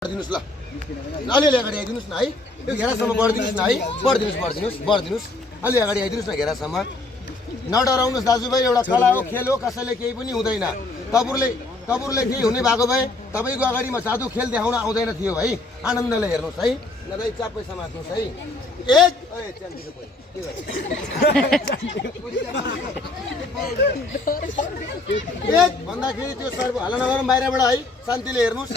दिनुस् ल अलि अगाडि आइदिनुस् न है यो घेरासम्म बढिदिनुस् न है बढिदिनुस् अलि अगाडि आइदिनुस् न घेरासम्म नडराउनुस् दाजुभाइ एउटा कला हो खेल हो कसैले केही पनि हुँदैन तपाईँहरूले केही हुने भएको भए तपाईँको अगाडिमा जादु खेल देखाउन आउँदैन थियो है आनन्दले हेर्नुहोस् है नदाइ चापै समात्नुहोस् है एक भन्दाखेरि त्यो सर्व हल्ला नगरौँ बाहिरबाट है शान्तिले हेर्नुहोस्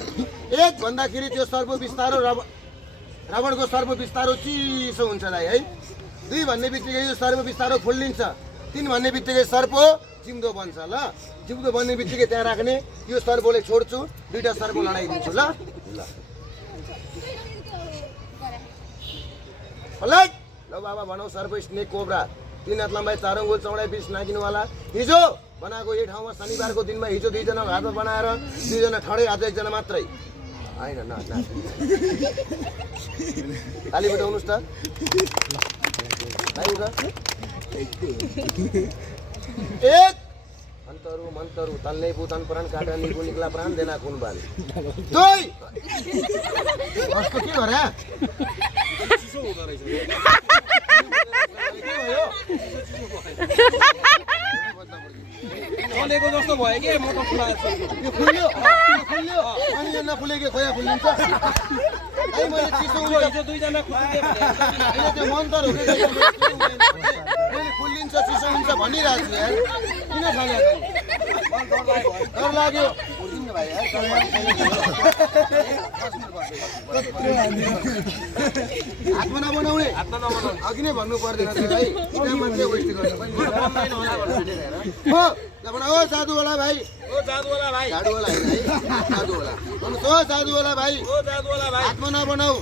एक भन्दाखेरि त्यो सर्व बिस्तारो रावणको सर्व बिस्तारो चिसो हुन्छ दाइ है दुई भन्ने बित्तिकै यो सर्व बिस्तारो फुल्लिन्छ तीन भन्ने बित्तिकै सर्प जिउँदो बन्छ ल जिउँदो बन्ने बित्तिकै त्यहाँ राख्ने यो सर्पले छोड्छु दुईटा सर्प लडाइदिन्छु ल ल बाबा भनौ सर्प स्नेक कोब्रा 3 हात लम्बाइ 4 अङ्गुल चौडाइ 20 नागिनवाला हिजो बनाएको यही ठाउँमा शनिबारको दिनमा हिजो दुईजना हातमा बनाएर दुईजना ठडै आज एकजना मात्रै हैन न ताली बजाउनुस् त एक मन्तरु तल्ने बुतन प्राण काटा निको निक्ला प्राण देना खुन बाल दुई अस्को के गरे चिसो हुँदो रहेछ चलेको जस्तो भयो के म त फुलाएको यो फुल्यो अनि यो नफुलेको खोया फुल्लिन्छ है मैले चिसो हुन्छ हिजो दुईजना खुल्थे हैन त्यो मन्तर हो के मैले फुल्लिन्छ चिसो हुन्छ भनिरहेको छु यार किन छाड्या डर लाग्यो फुल्दिन भाइ यार हातमा नबनाउने अघि नै भन्नु पर्दैन है त्यहाँ मान्छे वेस्ट गर्नु हो ओ जादुवाला भाइ झाडुवाला हैन है जादुवाला भन्नुहोस् ओ जादुवाला भाइ हातमा नबनाऊ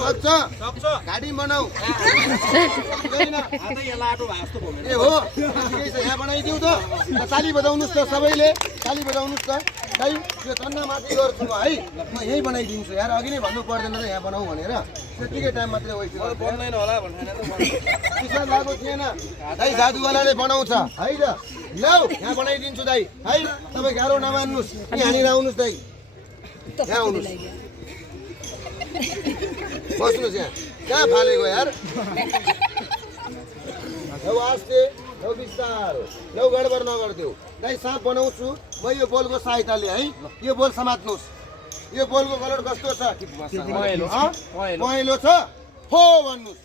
सक्छ गाडी बनाऊ ए हो यहाँ बनाइदिउ त ताली बजाउनुहोस् त सबैले ताली बजाउनुहोस् त है यो तन्ना माथि गर्छु म है म यही बनाइदिन्छु यार अघि नै भन्नु पर्दैन र यहाँ बनाऊ भनेर त्यतिकै टाइम मात्रै वेस्ट बन्दैन होला भनेर चिसो लागेको थिएन है जादुवालाले बनाउँछ है त लौ यहाँ बनाइदिन्छु दाइ है तपाईँ गाह्रो नमान्नुहोस् यहाँनिर आउनुहोस् दाइ यहाँ आउनुहोस् बस्नुहोस् यहाँ कहाँ फालेको यार लौ आस्ते लौ बिस्तारो लौ गडबड नगरिदेऊ दाइ साँप बनाउँछु म यो बोलको सहायताले है यो बोल समात्नुहोस् यो बोलको कलर कस्तो छ पहेँलो छ हो भन्नुहोस्